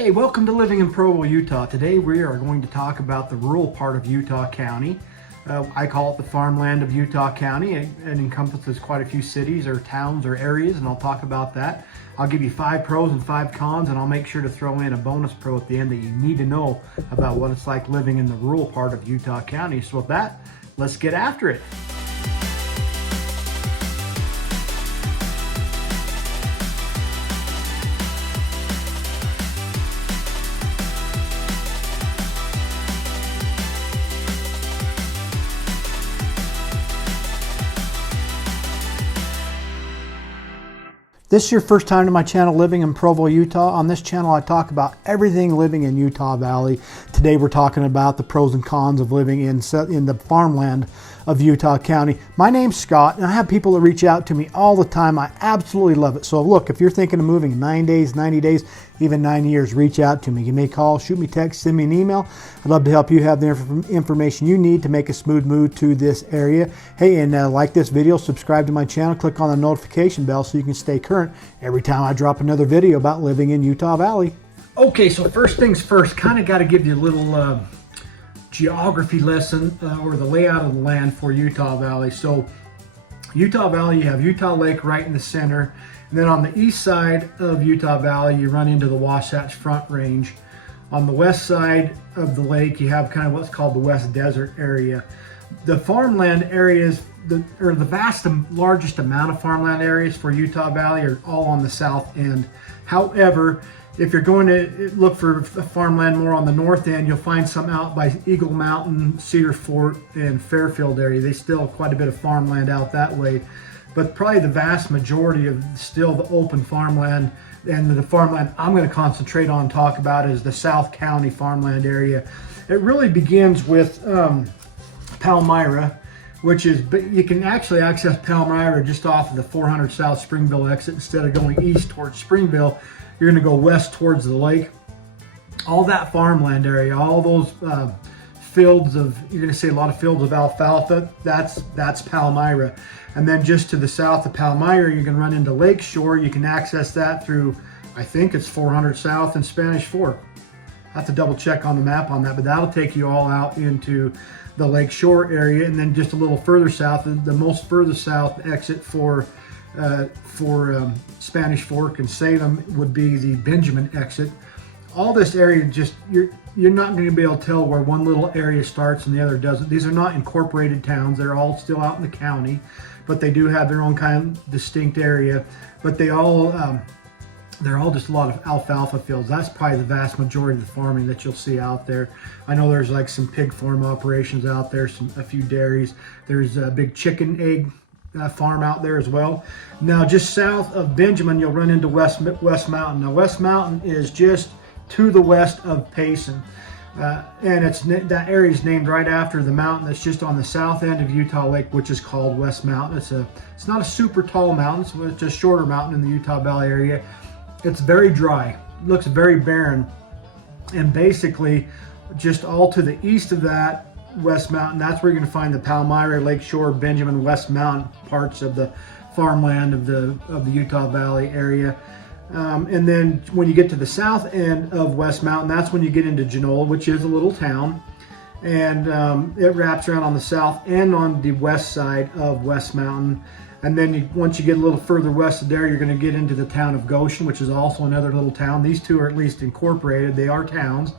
Hey, welcome to Living in Provo, Utah. Today we are going to talk about the rural part of Utah County. I call it the farmland of Utah County. It encompasses quite a few cities or towns or areas, and I'll talk about that. I'll give you 5 pros and 5 cons, and I'll make sure to throw in a bonus pro at the end that you need to know about what it's like living in the rural part of Utah County. So with that, let's get after it. This is your first time to my channel, Living in Provo, Utah. On this channel, I talk about everything living in Utah Valley. Today, we're talking about the pros and cons of living in the farmland of Utah County. My name's Scott, and I have people that reach out to me all the time. I absolutely love it. So look, if you're thinking of moving in 9 days, 90 days, even 9 years, reach out to me. Give me a call, shoot me a text, send me an email. I'd love to help you have the information you need to make a smooth move to this area. Hey, and like this video, subscribe to my channel, click on the notification bell so you can stay current every time I drop another video about living in Utah Valley. Okay, so first things first, kind of got to give you a little geography lesson or the layout of the land for Utah Valley. So Utah Valley, you have Utah Lake right in the center. And then on the east side of Utah Valley, you run into the Wasatch Front Range. On the west side of the lake, you have kind of what's called the West Desert area. The farmland areas, the largest amount of farmland areas for Utah Valley are all on the south end. However, if you're going to look for farmland more on the north end, you'll find some out by Eagle Mountain, Cedar Fort, and Fairfield area. They still have quite a bit of farmland out that way. But probably the vast majority of still the open farmland, and the farmland I'm going to concentrate on talk about is the South County farmland area. It really begins with Palmyra, which is, you can actually access Palmyra just off of the 400 South Springville exit. Instead of going east towards Springville, you're going to go west towards the lake. All that farmland area, all those fields of, you're going to see a lot of fields of alfalfa, that's Palmyra. And then just to the south of Palmyra, you can run into Lakeshore. You can access that through, I think it's 400 South and Spanish Fork. I have to double check on the map on that, but that'll take you all out into the Lakeshore area. And then just a little further south, the most further south exit for Spanish Fork and Salem would be the Benjamin exit. All this area, just you're not going to be able to tell where one little area starts and the other doesn't. These are not incorporated towns. They're all still out in the county, but they do have their own kind of distinct area. But they're all just a lot of alfalfa fields. That's probably the vast majority of the farming that you'll see out there. I know there's like some pig farm operations out there, a few dairies. There's a big chicken egg farm out there as well. Now just south of Benjamin, you'll run into West Mountain. Now West Mountain is just to the west of Payson. And that area is named right after the mountain that's just on the south end of Utah Lake, which is called West Mountain. It's not a super tall mountain, it's a shorter mountain in the Utah Valley area. It's very dry, looks very barren, and basically just all to the east of that West Mountain, that's where you're going to find the Palmyra, Lakeshore, Benjamin, West Mountain parts of the farmland of the Utah Valley area. And then when you get to the south end of West Mountain, that's when you get into Genola, which is a little town. And it wraps around on the south and on the west side of West Mountain. And then once you get a little further west of there, you're going to get into the town of Goshen, which is also another little town. These two are at least incorporated. They are towns.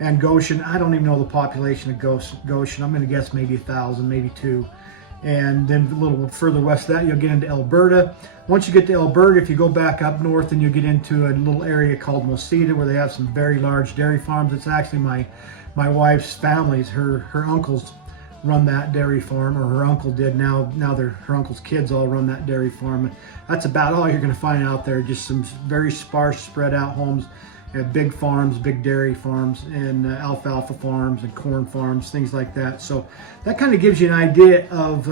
And Goshen, I don't even know the population of Goshen. I'm going to guess maybe 1,000, maybe 2. And then a little further west of that, you'll get into Elberta. Once you get to Elberta, if you go back up north, then you'll get into a little area called Mosida, where they have some very large dairy farms. It's actually my wife's family's, her uncles run that dairy farm, or her uncle did. Now her uncle's kids all run that dairy farm. That's about all you're going to find out there. Just some very sparse, spread out homes. Big farms, big dairy farms, and alfalfa farms and corn farms, things like that. So that kind of gives you an idea of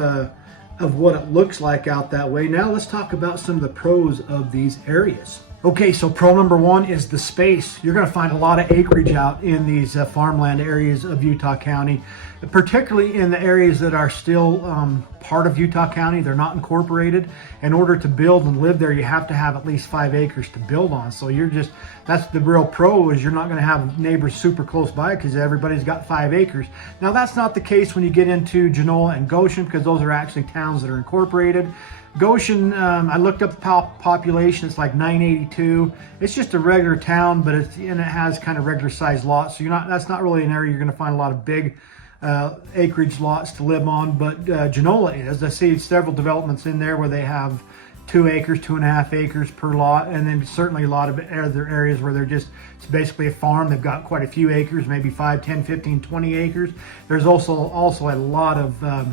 what it looks like out that way. Now let's talk about some of the pros of these areas. Okay, so pro number 1 is the space. You're going to find a lot of acreage out in these farmland areas of Utah County, particularly in the areas that are still part of Utah County. They're not incorporated. In order to build and live there, you have to have at least 5 acres to build on. So that's the real pro, is you're not going to have neighbors super close by because everybody's got 5 acres. Now that's not the case when you get into Genola and Goshen, because those are actually towns that are incorporated. Goshen, I looked up the population, it's like 982. It's just a regular town, but it has kind of regular sized lots. So that's not really an area you're going to find a lot of big acreage lots to live on. But Genola is. I see several developments in there where they have 2 acres, 2.5 acres per lot, and then certainly a lot of other areas where it's basically a farm. They've got quite a few acres, maybe 5, 10, 15, 20 acres. There's also a lot of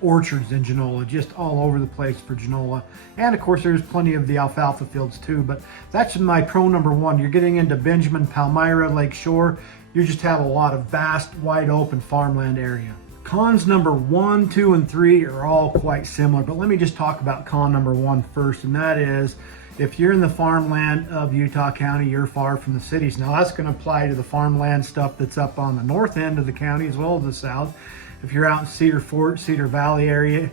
orchards in Genola, just all over the place for Genola. And of course there's plenty of the alfalfa fields too, but that's my pro number 1. You're getting into Benjamin, Palmyra, Lakeshore. You just have a lot of vast, wide open farmland area. Cons number 1, 2, and 3 are all quite similar, but let me just talk about con number 1 first, and that is, if you're in the farmland of Utah County, you're far from the cities. Now that's going to apply to the farmland stuff that's up on the north end of the county as well as the south. If you're out in Cedar Fort, Cedar Valley area,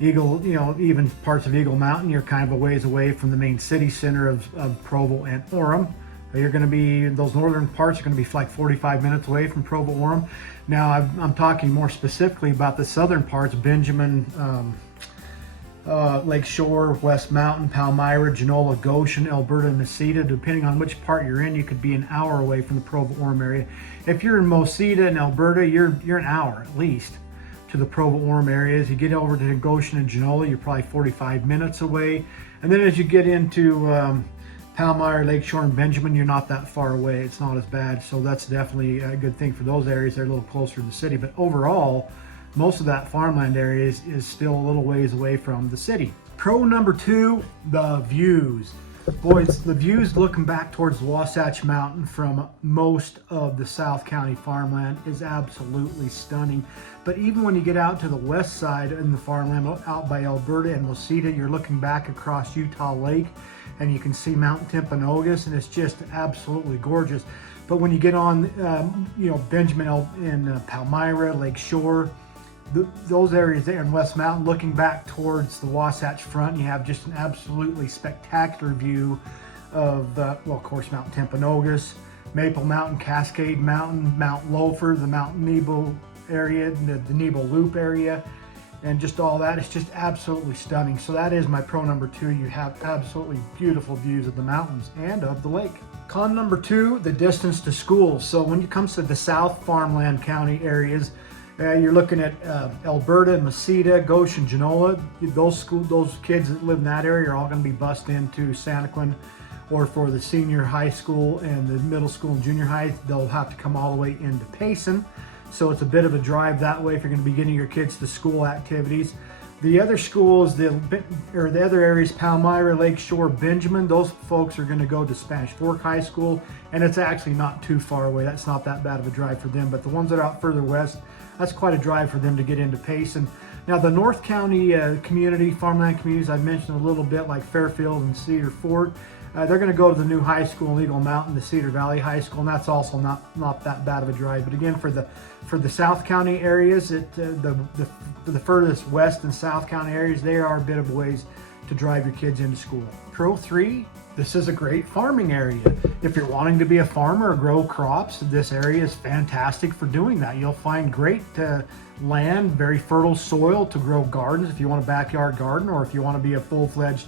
Eagle, even parts of Eagle Mountain, you're kind of a ways away from the main city center of Provo and Orem. You're going to be, those northern parts are going to be like 45 minutes away from Provo, Orem. Now I'm talking more specifically about the southern parts, Benjamin, Lakeshore, West Mountain, Palmyra, Genola, Goshen, Elberta, and Mosida. Depending on which part you're in, you could be an hour away from the Provo Orem area. If you're in Mosida and Elberta, you're an hour at least to the Provo Orem areas. You get over to Goshen and Genola, you're probably 45 minutes away. And then as you get into Palmyra, Lakeshore, and Benjamin, you're not that far away. It's not as bad. So that's definitely a good thing for those areas. They're a little closer to the city. But overall, most of that farmland area is still a little ways away from the city. Pro number 2, the views. Boys, the views looking back towards the Wasatch Mountain from most of the South County farmland is absolutely stunning. But even when you get out to the west side in the farmland, out by Elberta and Mosida, you're looking back across Utah Lake and you can see Mount Timpanogos, and it's just absolutely gorgeous. But when you get on, Benjamin and Palmyra, Lakeshore, those areas there in West Mountain, looking back towards the Wasatch Front, you have just an absolutely spectacular view of, of course, Mount Timpanogos, Maple Mountain, Cascade Mountain, Mount Loafer, the Mount Nebo area, the Nebo Loop area, and just all that. It's just absolutely stunning. So that is my pro number 2. You have absolutely beautiful views of the mountains and of the lake. Con number 2, the distance to school. So when it comes to the South Farmland County areas, you're looking at Elberta, Mosida, Goshen, Genola. Those kids that live in that area are all going to be bused into Santaquin, or for the senior high school and the middle school and junior high, they'll have to come all the way into Payson. So it's a bit of a drive that way if you're going to be getting your kids to school activities. The other schools, the other areas, Palmyra, Lakeshore, Benjamin, those folks are going to go to Spanish Fork High School, and it's actually not too far away. That's not that bad of a drive for them. But the ones that are out further west, that's quite a drive for them to get into Payson. Now the North County farmland communities I mentioned a little bit, like Fairfield and Cedar Fort, they're going to go to the new high school in Eagle Mountain, the Cedar Valley High School, and that's also not that bad of a drive. But again, for the South County areas, the furthest west and South County areas, they are a bit of a ways to drive your kids into school. Pro 3, this is a great farming area. If you're wanting to be a farmer or grow crops, this area is fantastic for doing that. You'll find great land, very fertile soil to grow gardens if you want a backyard garden, or if you want to be a full-fledged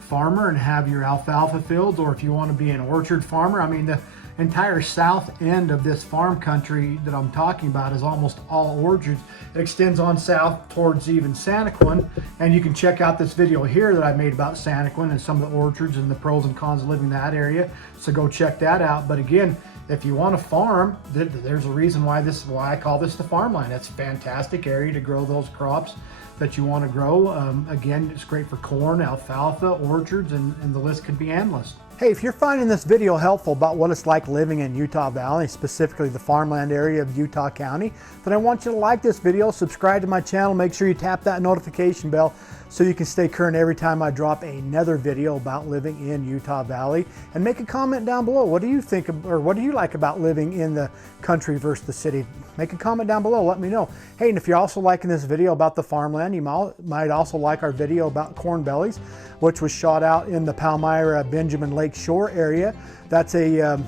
farmer and have your alfalfa fields, or if you want to be an orchard farmer. I mean, the entire south end of this farm country that I'm talking about is almost all orchards. It extends on south towards even Santaquin, and you can check out this video here that I made about Santaquin and some of the orchards and the pros and cons of living in that area, so go check that out. But again, if you want to farm, there's a reason why I call this the farmland. It's a fantastic area to grow those crops that you want to grow. Again, it's great for corn, alfalfa, orchards, and the list could be endless. Hey, if you're finding this video helpful about what it's like living in Utah Valley, specifically the farmland area of Utah County, then I want you to like this video, subscribe to my channel, make sure you tap that notification bell so you can stay current every time I drop another video about living in Utah Valley. And make a comment down below. What do you think, or what do you like about living in the country versus the city? Make a comment down below, let me know. Hey, and if you're also liking this video about the farmland, you might also like our video about corn bellies, which was shot out in the Palmyra, Benjamin Lakeshore area. That's a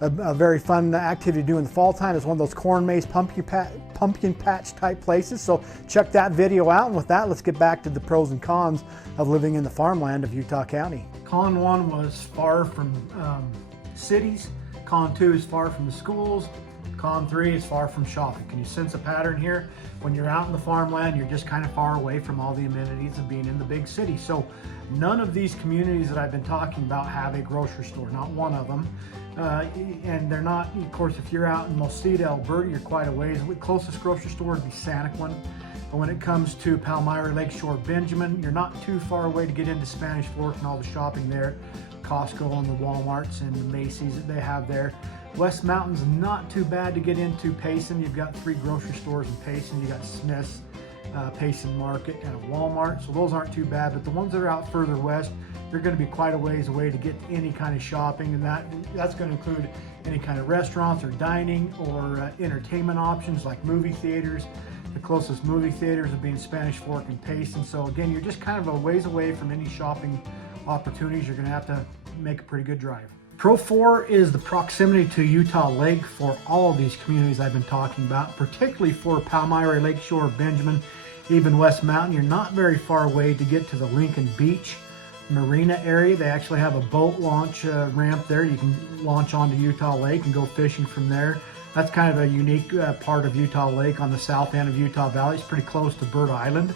very fun activity to do in the fall time. It's one of those corn maze pumpkin patch type places. So check that video out. And with that, let's get back to the pros and cons of living in the farmland of Utah County. Con 1 was far from cities. Con 2 is far from the schools. Con 3 is far from shopping. Can you sense a pattern here? When you're out in the farmland, you're just kind of far away from all the amenities of being in the big city. So none of these communities that I've been talking about have a grocery store, not one of them. And they're not, of course, if you're out in Mosida, Elberta, you're quite a ways. The closest grocery store would be Santaquin. But when it comes to Palmyra, Lakeshore, Benjamin, you're not too far away to get into Spanish Fork and all the shopping there. Costco and the Walmarts and the Macy's that they have there. West Mountain's not too bad to get into. Payson, you've got 3 grocery stores in Payson. You got Smith's, Payson Market, and a Walmart. So those aren't too bad. But the ones that are out further west, you're going to be quite a ways away to get to any kind of shopping, and that's going to include any kind of restaurants or dining or entertainment options like movie theaters. The closest movie theaters would be in Spanish Fork and Payson. So again, you're just kind of a ways away from any shopping opportunities. You're going to have to make a pretty good drive. Pro 4 is the proximity to Utah Lake for all of these communities I've been talking about, particularly for Palmyra, Lakeshore, Benjamin, even West Mountain. You're not very far away to get to the Lincoln Beach Marina area. They actually have a boat launch ramp there. You can launch onto Utah Lake and go fishing from there. That's kind of a unique part of Utah Lake on the south end of Utah Valley. It's pretty close to Bird Island.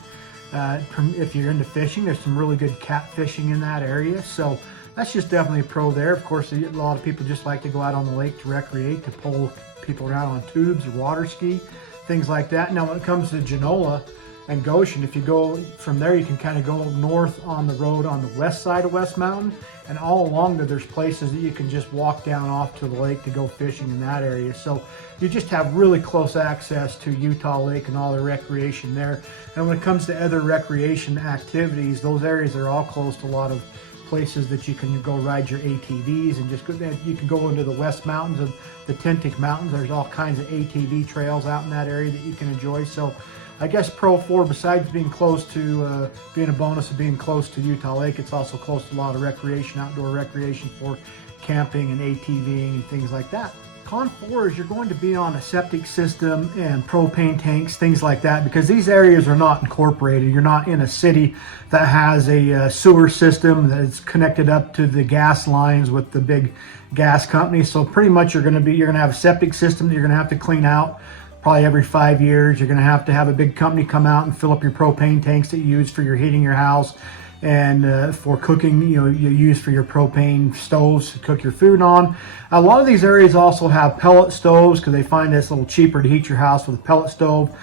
If you're into fishing, there's some really good catfishing in that area. So that's just definitely a pro there. Of course, a lot of people just like to go out on the lake to recreate, to pull people around on tubes or water ski, things like that. Now, when it comes to Genola and Goshen, if you go from there, you can kind of go north on the road on the west side of West Mountain, and all along there's places that you can just walk down off to the lake to go fishing in that area. So you just have really close access to Utah Lake and all the recreation there. And when it comes to other recreation activities, those areas are all close to a lot of places that you can go ride your ATVs, and just go, you can go into the West Mountains and the Tintic Mountains. There's all kinds of ATV trails out in that area that you can enjoy. So I guess Pro 4, besides being close to, being a bonus of being close to Utah Lake, it's also close to a lot of recreation, outdoor recreation for camping and ATVing and things like that. Con 4 is you're going to be on a septic system and propane tanks, things like that, because these areas are not incorporated. You're not in a city that has a sewer system that's connected up to the gas lines with the big gas companies. So pretty much you're going to have a septic system that you're going to have to clean out probably every 5 years. You're going to have a big company come out and fill up your propane tanks that you use for your heating your house, and for cooking, you use for your propane stoves to cook your food on. A lot of these areas also have pellet stoves because they find it's a little cheaper to heat your house with a pellet stove.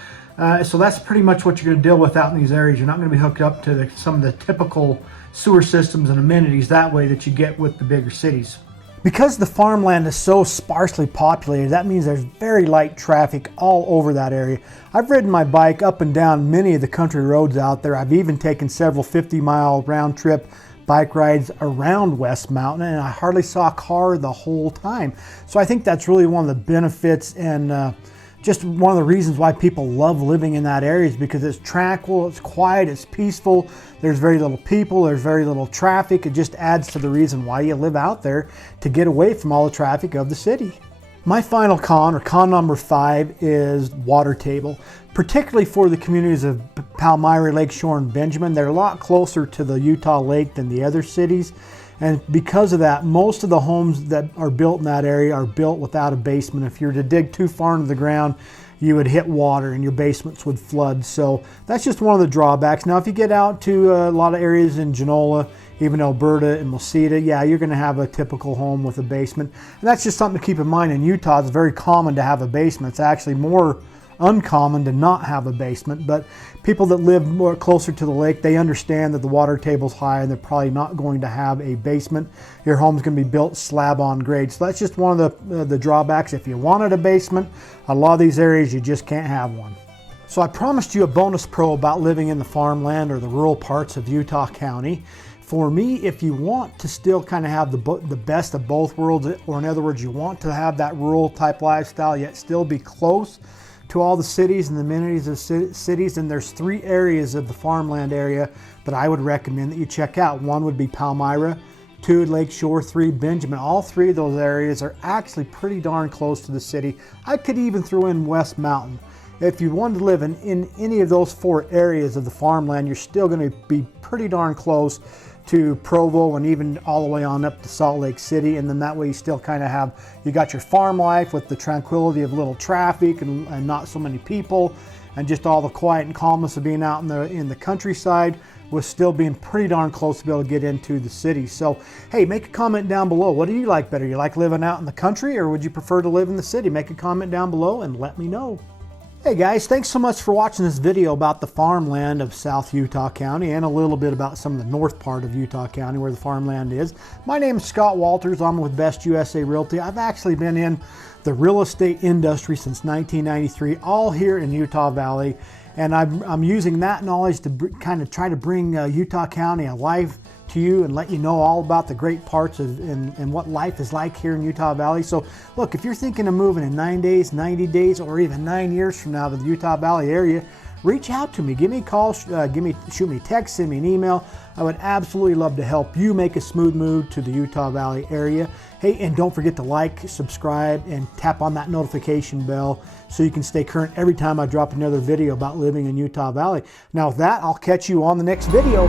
So that's pretty much what you're going to deal with out in these areas. You're not going to be hooked up to some of the typical sewer systems and amenities that way that you get with the bigger cities. Because the farmland is so sparsely populated, that means there's very light traffic all over that area. I've ridden my bike up and down many of the country roads out there. I've even taken several 50-mile round trip bike rides around West Mountain, and I hardly saw a car the whole time. So I think that's really one of the benefits, and just one of the reasons why people love living in that area, is because it's tranquil, it's quiet, it's peaceful. There's very little people, there's very little traffic. It just adds to the reason why you live out there, to get away from all the traffic of the city. My final con, or con number 5, is water table. Particularly for the communities of Palmyra, Lakeshore, and Benjamin. They're a lot closer to the Utah Lake than the other cities. And because of that, most of the homes that are built in that area are built without a basement. If you were to dig too far into the ground, you would hit water and your basements would flood. So that's just one of the drawbacks. Now, if you get out to a lot of areas in Genola, even Elberta and Mosida, yeah, you're going to have a typical home with a basement. And that's just something to keep in mind. In Utah, it's very common to have a basement. It's actually more uncommon to not have a basement, but people that live more closer to the lake, they understand that the water table's high and they're probably not going to have a basement. Your home's going to be built slab on grade. So that's just one of the drawbacks. If you wanted a basement, a lot of these areas you just can't have one. So I promised you a bonus pro about living in the farmland or the rural parts of Utah County. For me, if you want to still kind of have the best of both worlds, or in other words, you want to have that rural type lifestyle yet still be close to all the cities and the amenities of cities, then there's 3 areas of the farmland area that I would recommend that you check out. 1 would be Palmyra, 2 Lakeshore, 3 Benjamin. All 3 of those areas are actually pretty darn close to the city. I could even throw in West Mountain. If you wanted to live in any of those 4 areas of the farmland, you're still going to be pretty darn close to Provo and even all the way on up to Salt Lake City. And then that way you still kind of have, you got your farm life with the tranquility of little traffic and not so many people, and just all the quiet and calmness of being out in the countryside, with still being pretty darn close to be able to get into the city. So, hey, make a comment down below. What do you like better? You like living out in the country, or would you prefer to live in the city? Make a comment down below and let me know. Hey guys, thanks so much for watching this video about the farmland of South Utah County and a little bit about some of the north part of Utah County where the farmland is. My name is Scott Walters. I'm with Best USA Realty. I've actually been in the real estate industry since 1993, all here in Utah Valley. And I'm using that knowledge to kind of try to bring Utah County alive to you and let you know all about the great parts of and what life is like here in Utah Valley. So look, if you're thinking of moving in 9 days, 90 days, or even 9 years from now to the Utah Valley area, reach out to me. Give me a call, shoot me a text, send me an email. I would absolutely love to help you make a smooth move to the Utah Valley area. Hey, and don't forget to like, subscribe, and tap on that notification bell so you can stay current every time I drop another video about living in Utah Valley. Now with that, I'll catch you on the next video.